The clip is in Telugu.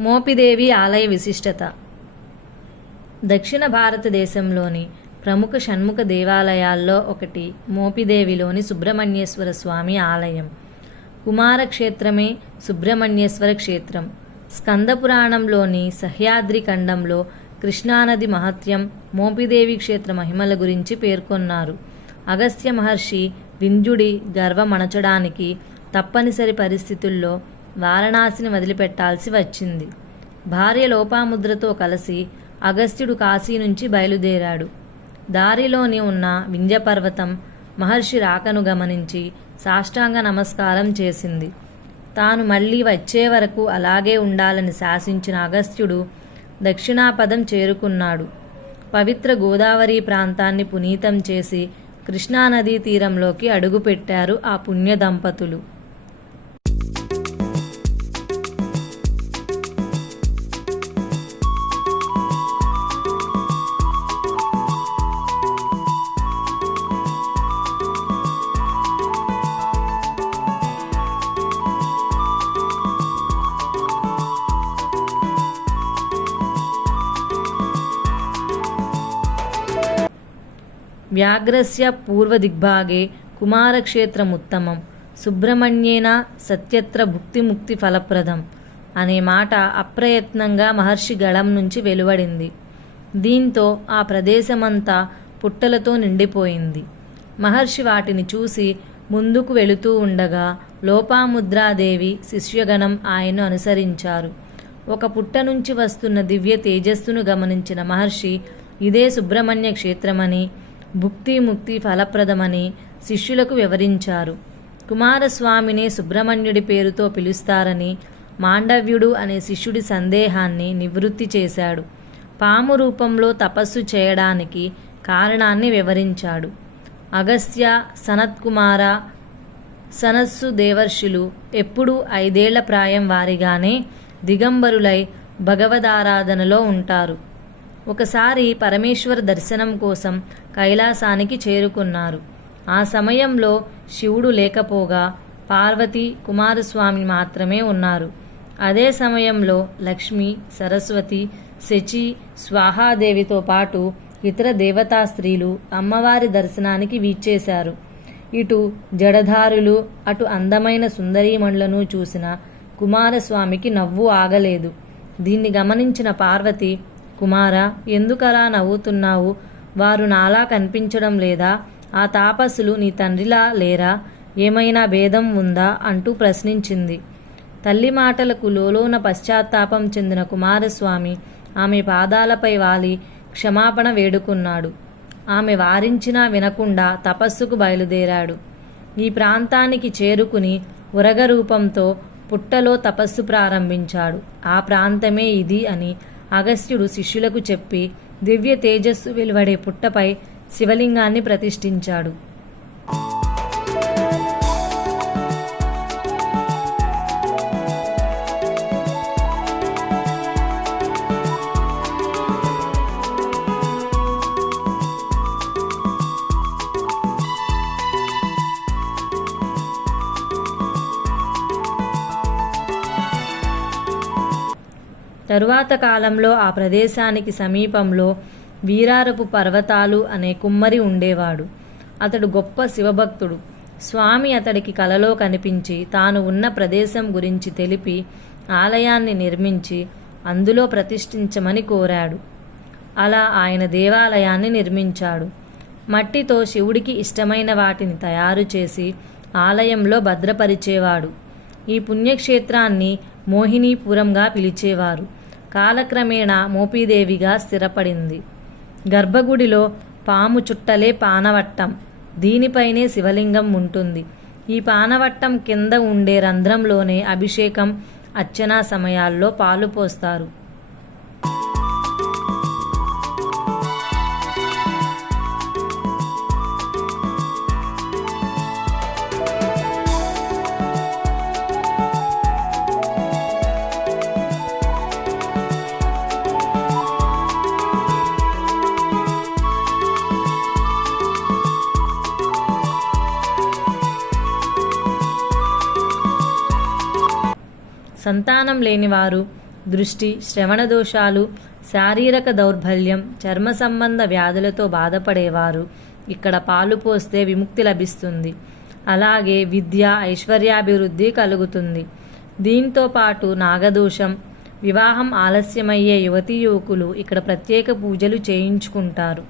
మోపిదేవి ఆలయ విశిష్టత. దక్షిణ భారతదేశంలోని ప్రముఖ షణ్ముఖ దేవాలయాల్లో ఒకటి మోపిదేవిలోని సుబ్రహ్మణ్యేశ్వర స్వామి ఆలయం. కుమారక్షేత్రమే సుబ్రహ్మణ్యేశ్వర క్షేత్రం. స్కందపురాణంలోని సహ్యాద్రి ఖండంలో కృష్ణానది మహత్యం మోపిదేవి క్షేత్ర మహిమల గురించి పేర్కొన్నారు. అగస్త్య మహర్షి వింధ్యుడి గర్వమణచడానికి తప్పనిసరి పరిస్థితుల్లో వారణాసిని వదిలిపెట్టాల్సి వచ్చింది. భార్య లోపాముద్రతో కలిసి అగస్త్యుడు కాశీ నుంచి బయలుదేరాడు. దారిలోని ఉన్న వింధ్యపర్వతం మహర్షి రాకను గమనించి సాష్టాంగ నమస్కారం చేసింది. తాను మళ్ళీ వచ్చే వరకు అలాగే ఉండాలని శాసించిన అగస్త్యుడు దక్షిణాపదం చేరుకున్నాడు. పవిత్ర గోదావరి ప్రాంతాన్ని పునీతం చేసి కృష్ణానదీ తీరంలోకి అడుగుపెట్టారు ఆ పుణ్య దంపతులు వ్యాఘ్రస్య పూర్వదిగ్భాగే కుమారక్షేత్రముత్తమం. సుబ్రహ్మణ్యేన సత్యత్ర భుక్తిముక్తి ఫలప్రదం అనే మాట అప్రయత్నంగా మహర్షి గళం నుంచి వెలువడింది. దీంతో ఆ ప్రదేశమంతా పుట్టలతో నిండిపోయింది. మహర్షి వాటిని చూసి ముందుకు వెళుతూ ఉండగా లోపాముద్రాదేవి శిష్యగణం ఆయన్ను అనుసరించారు. ఒక పుట్ట నుంచి వస్తున్న దివ్య తేజస్సును గమనించిన మహర్షి ఇదే సుబ్రహ్మణ్య క్షేత్రమని భుక్తి ముక్తి ఫలప్రదమని శిష్యులకు వివరించారు. కుమారస్వామినే సుబ్రహ్మణ్యుడి పేరుతో పిలుస్తారని మాండవ్యుడు అనే శిష్యుడి సందేహాన్ని నివృత్తి చేశాడు. పాము రూపంలో తపస్సు చేయడానికి కారణాన్ని వివరించాడు. అగస్త్య సనత్కుమార సనస్సు దేవర్షులు ఎప్పుడూ ఐదేళ్ళ ప్రాయం వారిగానే దిగంబరులై భగవదారాధనలో ఉంటారు. ఒకసారి పరమేశ్వర దర్శనం కోసం కైలాసానికి చేరుకున్నారు. ఆ సమయంలో శివుడు లేకపోగా పార్వతి కుమారస్వామి మాత్రమే ఉన్నారు. అదే సమయంలో లక్ష్మి సరస్వతి శచి స్వాహాదేవితో పాటు ఇతర దేవతా స్త్రీలు అమ్మవారి దర్శనానికి వీచేశారు ఇటు జడధారులు అటు అందమైన సుందరీమణులను చూసిన కుమారస్వామికి నవ్వు ఆగలేదు. దీన్ని గమనించిన పార్వతి కుమారా ఎందుకలా నవ్వుతున్నావు? వారు నాలా కనిపించడం లేదా? ఆ తాపస్సులు నీ తండ్రిలా లేరా? ఏమైనా భేదం ఉందా? అంటూ ప్రశ్నించింది. తల్లి మాటలకు లోలోన పశ్చాత్తాపం చెందిన కుమారస్వామి ఆమె పాదాలపై వాలి క్షమాపణ వేడుకున్నాడు. ఆమె వారించినా వినకుండా తపస్సుకు బయలుదేరాడు. ఈ ప్రాంతానికి చేరుకుని ఉరగ రూపంతో పుట్టలో తపస్సు ప్రారంభించాడు. ఆ ప్రాంతమే ఇది అని అగస్త్యుడు శిష్యులకు చెప్పి దివ్య తేజస్సు వెలువడే పుట్టపై శివలింగాన్ని ప్రతిష్ఠించాడు. తరువాత కాలంలో ఆ ప్రదేశానికి సమీపంలో వీరారపు పర్వతాలు అనే కుమ్మరి ఉండేవాడు. అతడు గొప్ప శివభక్తుడు. స్వామి అతడికి కలలో కనిపించి తాను ఉన్న ప్రదేశం గురించి తెలిపి ఆలయాన్ని నిర్మించి అందులో ప్రతిష్ఠించమని కోరాడు. అలా ఆయన దేవాలయాన్ని నిర్మించాడు. మట్టితో శివుడికి ఇష్టమైన వాటిని తయారు చేసి ఆలయంలో భద్రపరిచేవాడు. ఈ పుణ్యక్షేత్రాన్ని మోహినీపురంగా పిలిచేవారు. కాలక్రమేణా మోపీదేవిగా స్థిరపడింది. గర్భగుడిలో పాము చుట్టలే పానవట్టం. దీనిపైనే శివలింగం ఉంటుంది. ఈ పానవట్టం కింద ఉండే రంధ్రంలోనే అభిషేకం అర్చనా సమయాల్లో పాలు పోస్తారు. సంతానం లేనివారు దృష్టి శ్రవణ దోషాలు శారీరక దౌర్బల్యం చర్మ సంబంధ వ్యాధులతో బాధపడేవారు ఇక్కడ పాలు పోస్తే విముక్తి లభిస్తుంది. అలాగే విద్య ఐశ్వర్యాభివృద్ధి కలుగుతుంది. దీంతో పాటు నాగదోషం వివాహం ఆలస్యమయ్యే యువతీ యువకులు ఇక్కడ ప్రత్యేక పూజలు చేయించుకుంటారు.